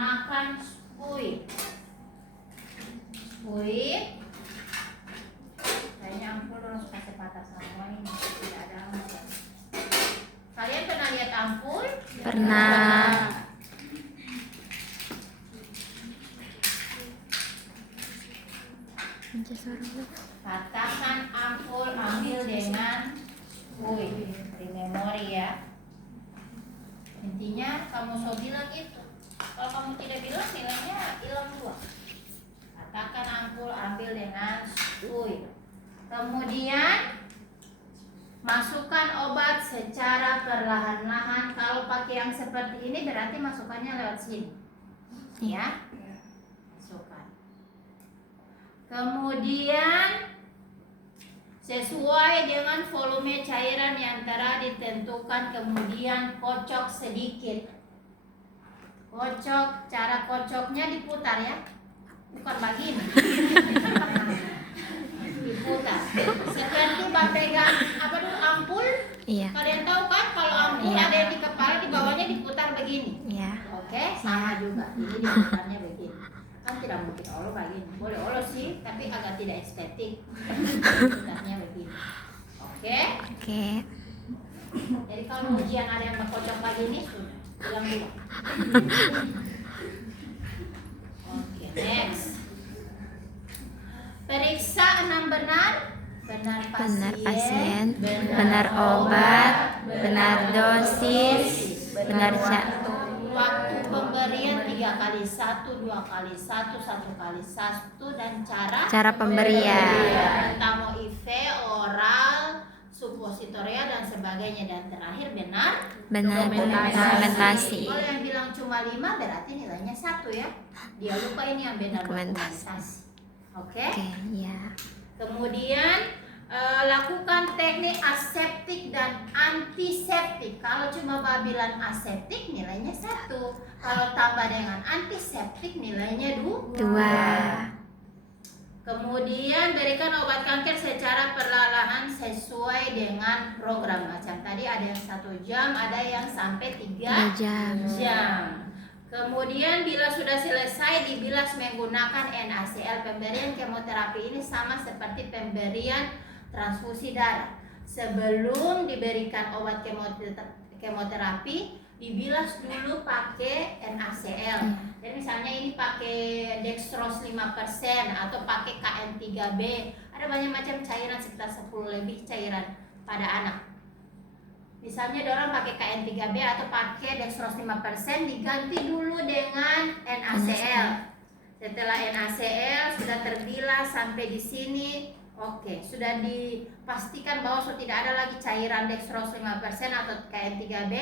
menggunakan spuit. Kayaknya ampul harus pakai patah semua ini, tidak ada ampul. Kalian pernah lihat ampul? Pernah. Katakan ampul ambil dengan spuit. Di memori ya. Intinya kamu so bilang itu. Kalau kamu tidak bilang nilainya hilang 2. Katakan ampul ambil dengan spuit. Kemudian masukkan obat secara perlahan-lahan. Kalau pakai yang seperti ini berarti masukannya lewat sini. Ya. Masukkan. Kemudian sesuai dengan volume cairan yang telah ditentukan, kemudian kocok sedikit. Kocok, cara kocoknya diputar ya. Bukan begini. Diputar. Seperti pegang apa dulu ampul? Iya. Kalian tahu kan kalau ampul Iya. ada yang di kepala, di bawahnya diputar begini. Iya. Oke, sama juga. Jadi diputarnya begini. Kan tidak mungkin olo begini. Boleh olo sih, tapi agak tidak estetik. Putarnya begini. Oke? Oke. Jadi kalau ujian ada yang berkocok begini sudah hilang 2. Oke, next. Periksa 6 benar. Benar pasien, benar obat, benar dosis, benar waktu pemberian 3x1, 2x1, 1x1, dan cara pemberian. Pertama IV, oral, suppositoria dan sebagainya, dan terakhir benar dokumentasi. Kalau yang bilang cuma 5 berarti nilainya 1 ya. Dia lupa ini yang benar dokumentasi. Oke? Ya. Kemudian lakukan teknik aseptik dan antiseptik. Kalau cuma babilan aseptik nilainya 1. Kalau tambah dengan antiseptik nilainya 2. Kemudian berikan obat kanker secara perlahan sesuai dengan program. Macam tadi ada yang 1 jam, ada yang sampai 3 jam. Kemudian bila sudah selesai dibilas menggunakan NaCl. Pemberian kemoterapi ini sama seperti pemberian transfusi darah. Sebelum diberikan obat kemoterapi dibilas dulu pakai NaCl. Jadi misalnya ini pakai dextrose 5% atau pakai KN3B. Ada banyak macam cairan, sekitar 10 lebih cairan pada anak. Misalnya orang pakai KN3B atau pakai dextrose 5%, diganti dulu dengan NaCl. Setelah NaCl sudah terbilas sampai di sini, oke, sudah dipastikan bahwa sudah tidak ada lagi cairan dextrose 5% atau KN3B,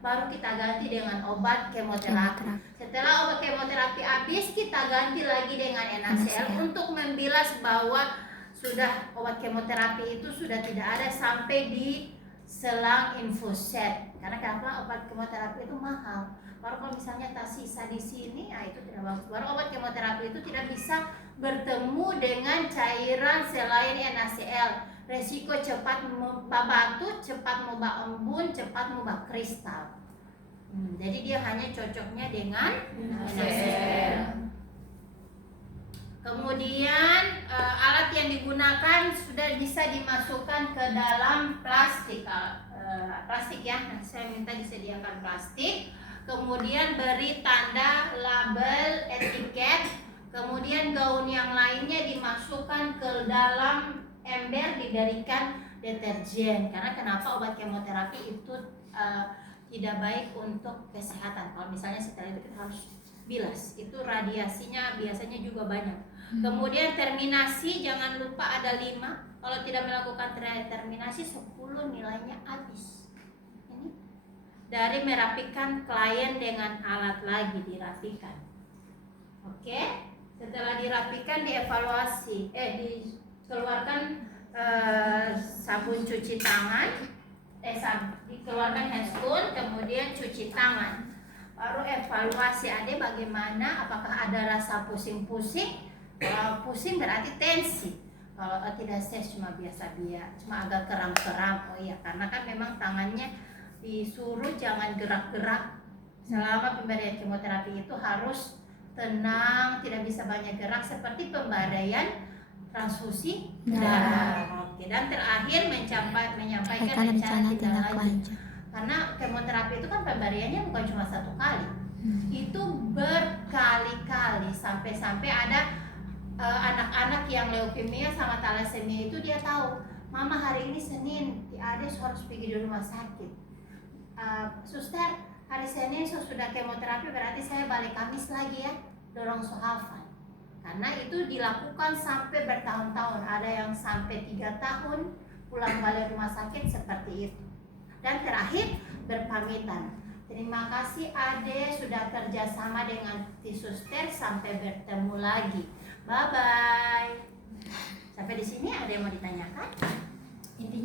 baru kita ganti dengan obat kemoterapi. Setelah obat kemoterapi habis, kita ganti lagi dengan NaCl untuk membilas bahwa sudah obat kemoterapi itu sudah tidak ada sampai di selang infuset. Karena kenapa? Obat kemoterapi itu mahal. Baru kalau misalnya tak sisa di sini, nah itu tidak bagus. Baru obat kemoterapi itu tidak bisa bertemu dengan cairan selain NaCl. Resiko cepat mengubah batu, cepat mengubah embun, cepat mengubah kristal. Jadi dia hanya cocoknya dengan NaCl. Kemudian alat yang digunakan sudah bisa dimasukkan ke dalam plastik. Plastik ya, saya minta disediakan plastik. Kemudian beri tanda, label, etiket. Kemudian gaun yang lainnya dimasukkan ke dalam ember, diberikan deterjen. Karena kenapa obat kemoterapi itu tidak baik untuk kesehatan. Kalau misalnya setelah itu kita harus bilas, itu radiasinya biasanya juga banyak. Kemudian terminasi, jangan lupa ada 5. Kalau tidak melakukan terminasi 10 nilainya habis. Ini dari merapikan klien dengan alat lagi dirapikan. Oke, setelah dirapikan dievaluasi, dikeluarkan sabun cuci tangan, dikeluarkan handphone, kemudian cuci tangan. Baru evaluasi ada bagaimana, apakah ada rasa pusing-pusing. Kalau pusing berarti tensi. Kalau tidak stres cuma biasa-biasa, cuma agak kram-kram. Oh iya, karena kan memang tangannya disuruh jangan gerak-gerak Selama pemberian kemoterapi itu harus tenang, tidak bisa banyak gerak seperti pemberian transfusi darah. Oke, dan terakhir menyampaikan rencana tindak lanjut. Karena kemoterapi itu kan pemberiannya bukan cuma 1 kali, itu berkali-kali, sampai ada anak-anak yang leukemia sama thalassemia itu dia tahu, mama hari ini Senin, Ade harus pergi di rumah sakit. Suster, hari Senin sudah kemoterapi, berarti saya balik Kamis lagi ya, dorong sohafan. Karena itu dilakukan sampai bertahun-tahun, ada yang sampai 3 tahun pulang balik rumah sakit seperti itu. Dan terakhir berpamitan. Terima kasih Ade sudah kerjasama dengan Suster, sampai bertemu lagi. Bye bye. Sampai di sini ada yang mau ditanyakan? Intinya